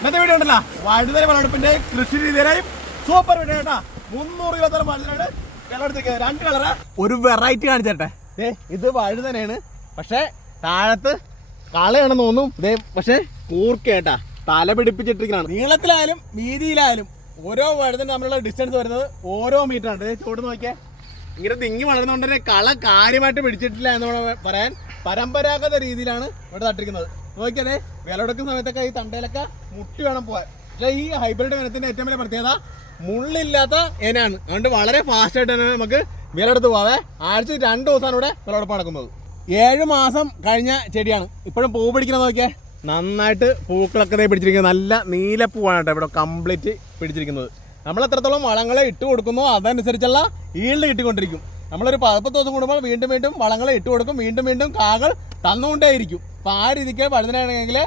ഇന്നത്തെ വീഡിയോ ഉണ്ടല്ലോ. വഴുതന വിളവെടുപ്പിന്റെ കൃഷി രീതിയിലായും. സൂപ്പർ വീഡിയോ കേട്ടാ മുന്നൂറ് ഇരുപത്തര വഴുതനയുടെ വിളവെടുത്തേക്ക് രണ്ട് കളറ്. ഒരു വെറൈറ്റി കാണിച്ചേട്ടെ. ഏ ഇത് വഴുതനയാണ്. പക്ഷേ താഴത്ത് കളയാണെന്ന് തോന്നും ദേ പക്ഷേ കൂർക്കേട്ടാ തല പിടിപ്പിച്ചിട്ടിരിക്കണം നീളത്തിലായാലും വീതിയിലായാലും ഓരോ വഴുതന തമ്മിലുള്ള ഡിസ്റ്റൻസ് വരുന്നത് ഓരോ മീറ്റർ ആണ്. ചൂട് നോക്കിയേ. ഇങ്ങനെ തിങ്ങി വളർന്നുകൊണ്ട് തന്നെ കള കാര്യമായിട്ട് പിടിച്ചിട്ടില്ല എന്ന് പറയാൻ. പരമ്പരാഗത രീതിയിലാണ് ഇവിടെ നട്ടിരിക്കുന്നത്. നോക്കിയാലേ വിലയെടുക്കുന്ന സമയത്തൊക്കെ ഈ തണ്ടയിലൊക്കെ മുട്ടി വേണം പോവാൻ. പക്ഷേ ഈ ഹൈബ്രിഡ് ഇനത്തിന്റെ ഏറ്റവും വലിയ പ്രത്യേകത മുള്ളില്ലാത്ത ഇനാണ് അതുകൊണ്ട് വളരെ ഫാസ്റ്റ് ആയിട്ട് തന്നെ നമുക്ക് വിലയെടുത്ത് പോവാവേ. ആഴ്ച രണ്ട് ദിവസമാണ് ഇവിടെ വിലയെടുപ്പ് നടക്കുന്നത്. ഏഴ് മാസം കഴിഞ്ഞ ചെടിയാണ്. ഇപ്പോഴും പൂ പിടിക്കുന്നത് നോക്കിയാൽ നന്നായിട്ട് പൂക്കളൊക്കെ പിടിച്ചിരിക്കുന്നത് നല്ല നീലപ്പൂവാണ് കേട്ടോ ഇവിടെ കംപ്ലീറ്റ് പിടിച്ചിരിക്കുന്നത്. നമ്മൾ എത്രത്തോളം വളങ്ങളെ ഇട്ട് കൊടുക്കുന്നോ അതനുസരിച്ചുള്ള ഈൽഡ് കിട്ടിക്കൊണ്ടിരിക്കും. നമ്മളൊരു പതിപ്പത്ത് ദിവസം കൂടുമ്പോൾ വീണ്ടും വീണ്ടും വളങ്ങളെ ഇട്ട് കൊടുക്കും. വീണ്ടും വീണ്ടും കാകൾ തന്നുകൊണ്ടേയിരിക്കും. അപ്പോൾ ആ രീതിക്ക് വഴുതനാണെങ്കിൽ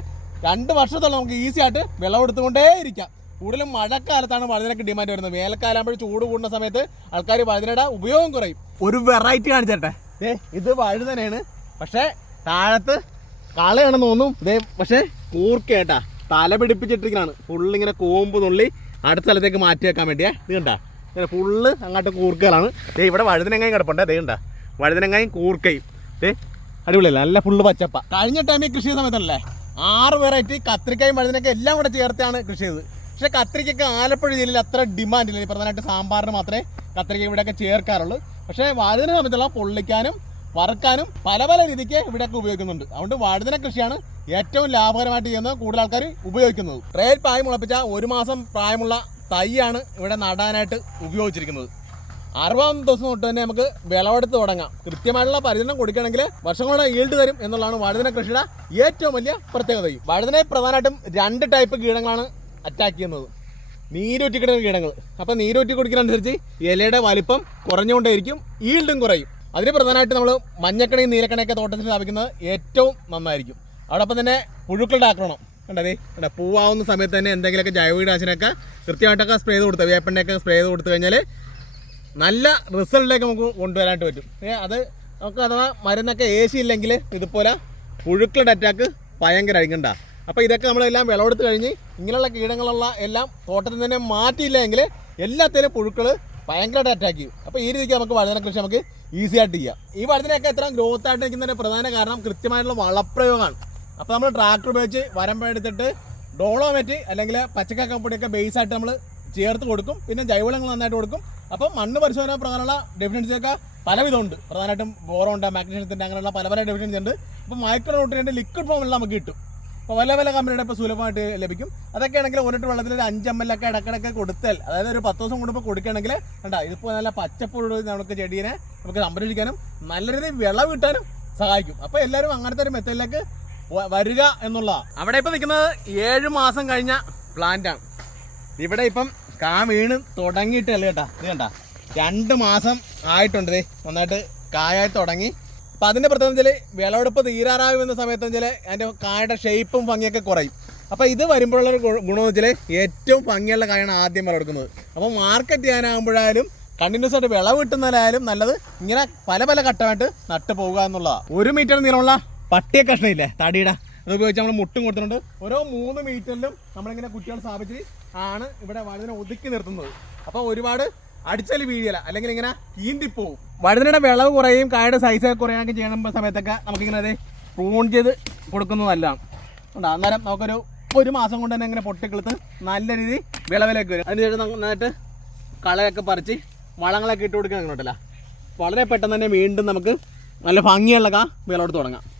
രണ്ട് വർഷത്തോളം നമുക്ക് ഈസി ആയിട്ട് വിളവെടുത്തുകൊണ്ടേ ഇരിക്കാം കൂടുതലും മഴക്കാലത്താണ് വഴുതനക്ക് ഡിമാൻഡ് വരുന്നത്. വേനൽക്കാലാകുമ്പോൾ ചൂട് കൂടുന്ന സമയത്ത് ആൾക്കാർ വഴുതനയുടെ ഉപയോഗം കുറയും. ഒരു വെറൈറ്റി കാണിച്ചേട്ടെ. ദേ ഇത് വഴുതനയാണ്. പക്ഷേ താഴത്ത് കളയാണെന്ന് തോന്നും ഇതേ പക്ഷേ കൂർക്കേട്ടാ തല പിടിപ്പിച്ചിട്ടിരിക്കുന്നതാണ് ഫുള്ള് ഇങ്ങനെ കോമ്പ് നുള്ളി അടുത്ത സ്ഥലത്തേക്ക് മാറ്റി വെക്കാൻ വേണ്ടിയാ. ഇത് കണ്ടാ? ഇങ്ങനെ ഫുള്ള് അങ്ങോട്ട് കൂർക്കലാണ് ദേ ഇവിടെ വഴുതനങ്ങയും കിടപ്പുണ്ട്. ദേ കണ്ടാ? വഴുതനങ്ങയും കൂർക്കയും. ദേ അടിപൊളിയല്ല? നല്ല ഫുള്ള് പച്ചപ്പ. കഴിഞ്ഞ ടൈമിൽ കൃഷി സമയത്തല്ലേ? ആറ് വെറൈറ്റി കത്രിക്കയും വഴുതനൊക്കെ എല്ലാം കൂടെ ചേർത്താണ് കൃഷി ചെയ്തത്. പക്ഷേ കത്രിക്കൊക്കെ ആലപ്പുഴ ജില്ലയിൽ അത്ര ഡിമാൻഡ് ഇല്ല. പ്രധാനമായിട്ട് സാമ്പാറിന് മാത്രമേ കത്രിക്ക ഇവിടെയൊക്കെ ചേർക്കാറുള്ളൂ. പക്ഷേ വഴുതന സമയത്തുള്ള പൊള്ളിക്കാനും വറുക്കാനും പല പല രീതിക്ക് ഇവിടെയൊക്കെ ഉപയോഗിക്കുന്നുണ്ട്. അതുകൊണ്ട് വഴുതന കൃഷിയാണ് ഏറ്റവും ലാഭകരമായിട്ട് ചെയ്യുന്നത് കൂടുതൽ ആൾക്കാർ ഉപയോഗിക്കുന്നത്. ട്രയൽ പ്രായം മുളപ്പിച്ച ഒരു മാസം പ്രായമുള്ള തൈയാണ് ഇവിടെ നടാനായിട്ട് ഉപയോഗിച്ചിരിക്കുന്നത്. അറുപതാം ദിവസം തൊട്ട് തന്നെ നമുക്ക് വിളവെടുത്ത് തുടങ്ങാം. കൃത്യമായിട്ടുള്ള പരിചരണം കൊടുക്കണമെങ്കിൽ വർഷങ്ങളുടെ ഈൽഡ് തരും എന്നുള്ളതാണ് വഴുതന കൃഷിയുടെ ഏറ്റവും വലിയ പ്രത്യേകതയും. വഴുതനയെ പ്രധാനമായിട്ടും രണ്ട് ടൈപ്പ് കീടങ്ങളാണ് അറ്റാക്ക് ചെയ്യുന്നത്. നീരൂറ്റി കിടക്കുന്ന കീടങ്ങൾ. അപ്പം നീരൂറ്റി കുടിക്കുന്നതനുസരിച്ച് ഇലയുടെ വലിപ്പം കുറഞ്ഞുകൊണ്ടേയിരിക്കും ഈൽഡും കുറയും. അതിന് പ്രധാനമായിട്ട് നമ്മൾ മഞ്ഞക്കണയും നീലക്കണയൊക്കെ തോട്ടത്തിൽ സ്ഥാപിക്കുന്നത് ഏറ്റവും നന്നായിരിക്കും. അതോടൊപ്പം തന്നെ പുഴുക്കളുടെ ആക്രമണം. കണ്ടതേ കണ്ട? പൂവാവുന്ന സമയത്ത് തന്നെ എന്തെങ്കിലുമൊക്കെ ജൈവകീടനാശിനൊക്കെ കൃത്യമായിട്ടൊക്കെ സ്പ്രേ ചെയ്ത് കൊടുത്ത് വേപ്പണ്ണയൊക്കെ സ്പ്രേ ചെയ്ത് കൊടുത്തു കഴിഞ്ഞാൽ നല്ല റിസൾട്ടിലേക്ക് നമുക്ക് കൊണ്ടുവരാനായിട്ട് പറ്റും. അത് നമുക്ക് അഥവാ മരുന്നൊക്കെ എ സി ഇല്ലെങ്കിൽ ഇതുപോലെ പുഴുക്കളുടെ അറ്റാക്ക് ഭയങ്കര ഭയങ്കരമായിരിക്കണ്ട അപ്പോൾ ഇതൊക്കെ നമ്മളെല്ലാം വിളവെടുത്ത് കഴിഞ്ഞ് ഇങ്ങനെയുള്ള കീടങ്ങളുള്ള എല്ലാം തോട്ടത്തിൽ തന്നെ മാറ്റിയില്ലെങ്കിൽ എല്ലാത്തിനും പുഴുക്കൾ ഭയങ്കരമായിട്ട് അറ്റാക്ക് ചെയ്യും. അപ്പോൾ ഈ രീതിക്ക് നമുക്ക് വഴുതന കൃഷി നമുക്ക് ഈസി ആയിട്ട് ചെയ്യാം. ഈ വഴുതനയൊക്കെ എത്ര ഗ്രോത്ത് ആയിട്ട് നിൽക്കുന്നതിന്റെ പ്രധാന കാരണം കൃത്യമായിട്ടുള്ള വളപ്രയോഗമാണ്. അപ്പോൾ നമ്മൾ ട്രാക്ടർ ഉപയോഗിച്ച് വരമ്പെടുത്തിട്ട് ഡോളോമെറ്റ് അല്ലെങ്കിൽ പച്ചക്കപ്പൊടിയൊക്കെ ബേസ് ആയിട്ട് നമ്മൾ ചേർത്ത് കൊടുക്കും. പിന്നെ ജൈവവളങ്ങൾ നന്നായിട്ട് കൊടുക്കും. അപ്പം മണ്ണ് പരിശോധന പ്രകാരമുള്ള ഡെഫിനൻസി ഒക്കെ പലവിധമുണ്ട്. പ്രധാനമായിട്ടും ബോറുണ്ട് മാഗ്നീഷ്യത്തിന്റെ അങ്ങനെയുള്ള പല പല ഡെഫിനൻസി ഉണ്ട്. അപ്പോൾ മൈക്രോ ന്യൂട്രിയന്റെ ലിക്വിഡ് ഫോമിൽ നമുക്ക് കിട്ടും. അപ്പോൾ പല പല കമ്പനിയുടെ ഇപ്പോൾ സുലഭമായിട്ട് ലഭിക്കും. അതൊക്കെ ആണെങ്കിൽ ഒരിട്ട് വെള്ളത്തിൽ ഒരു അഞ്ച് എം എൽ ഒക്കെ ഇടക്കിടക്ക് കൊടുത്താൽ അതായത് ഒരു പത്ത് ദിവസം കൂടുമ്പോൾ കൊടുക്കുകയാണെങ്കിൽ കണ്ടാ ഇതിപ്പോൾ നല്ല പച്ചപ്പുഴ നമുക്ക് ചെടീനെ നമുക്ക് സംരക്ഷിക്കാനും നല്ല രീതിയിൽ വിളവ് കിട്ടാനും സഹായിക്കും. അപ്പോൾ എല്ലാവരും അങ്ങനത്തെ ഒരു മെത്തേഡിലേക്ക് വരിക എന്നുള്ളതാണ് അവിടെ ഇപ്പോൾ നിൽക്കുന്നത് ഏഴ് മാസം കഴിഞ്ഞ പ്ലാന്റാണ് ഇവിടെ ഇപ്പം കാ വീണ് തുടങ്ങിയിട്ടല്ല കേട്ടാ? ഇത് കണ്ട? രണ്ട് മാസം ആയിട്ടുണ്ട് നന്നായിട്ട് കായായി തുടങ്ങി. അപ്പം അതിന്റെ പ്രത്യേകത വെച്ചാൽ വിളവെടുപ്പ് തീരാറാകുന്ന സമയത്ത് വെച്ചാൽ അതിന്റെ കായയുടെ ഷേപ്പും ഭംഗിയൊക്കെ കുറയും. അപ്പോൾ ഇത് വരുമ്പോഴുള്ള ഗുണമെന്ന് വെച്ചാൽ ഏറ്റവും ഭംഗിയുള്ള കായാണ് ആദ്യം വിളവെടുക്കുന്നത്. അപ്പോൾ മാർക്കറ്റ് ചെയ്യാനാകുമ്പോഴായാലും കണ്ടിന്യൂസ് ആയിട്ട് വിളവ് കിട്ടുന്നതിലായാലും നല്ലത് ഇങ്ങനെ പല പല ഘട്ടമായിട്ട് നട്ടു പോകുക എന്നുള്ളതാണ് ഒരു മീറ്റർ നീളമുള്ള പട്ടിയ കഷ്ണമില്ലേ? തടിയുടെ? അത് ഉപയോഗിച്ച് നമ്മൾ മുട്ടും കൊടുത്തിട്ടുണ്ട്. ഓരോ മൂന്ന് മീറ്ററിലും നമ്മളിങ്ങനെ കുട്ടികൾ സ്ഥാപിച്ച് ആണ് ഇവിടെ വഴുതന ഒതുക്കി നിർത്തുന്നത്. അപ്പോൾ ഒരുപാട് അടിച്ചാൽ വീഴിയല അല്ലെങ്കിൽ ഇങ്ങനെ കീന്തിപ്പോവും വഴുതനയുടെ വിളവ് കുറയും കായുടെ സൈസ് കുറയാനൊക്കെ ചെയ്യുന്ന സമയത്തൊക്കെ നമുക്കിങ്ങനെ അത് പ്രൂൺ ചെയ്ത് കൊടുക്കുന്നതല്ല. ഉണ്ട് അന്നേരം നമുക്കൊരു ഒരു മാസം കൊണ്ട് തന്നെ ഇങ്ങനെ പൊട്ടിക്കെടുത്ത് നല്ല രീതിയിൽ വിളവിലേക്ക് വരും. അതിനുശേഷം നന്നായിട്ട് കളയൊക്കെ പറിച്ച് വളങ്ങളൊക്കെ ഇട്ട് കൊടുക്കണം കേട്ടല്ല വളരെ പെട്ടെന്ന് തന്നെ വീണ്ടും നമുക്ക് നല്ല ഭംഗിയുള്ള കാ വിളവെടുത്ത് തുടങ്ങാം.